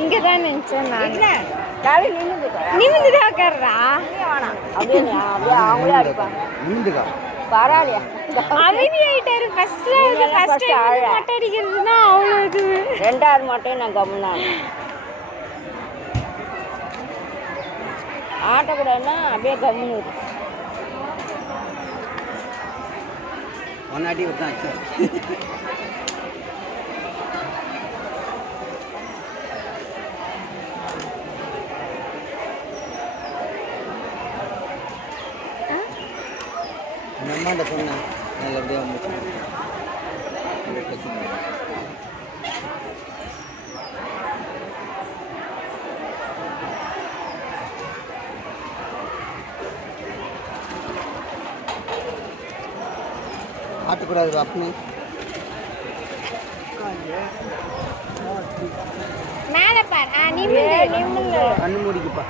இங்கே தான் நினச்சேன் நான். நிமிந்து உட்கார்றா அவங்களே அடிப்பாங்க. பரவாயில்லையா அமைதியாயிட்டாரு. ஃபர்ஸ்ட் மொட்டை அடிக்கிறதுனா அவ்வளோ இது. ரெண்டாவது மட்டும் நான் கம்முனாங்க ஆட்டக்கூடாதுன்னா அப்படியே கம்முன்னு ஒன்னாட்டி விட்டான். அம்மாண்ட சொன்னேன் நல்லபடியாக வந்துச்சு. ஆட்டக்கூடாது அப்பனே மேலே பாரு. நிமிந்து கண்ணு மூடிக்குப்பா.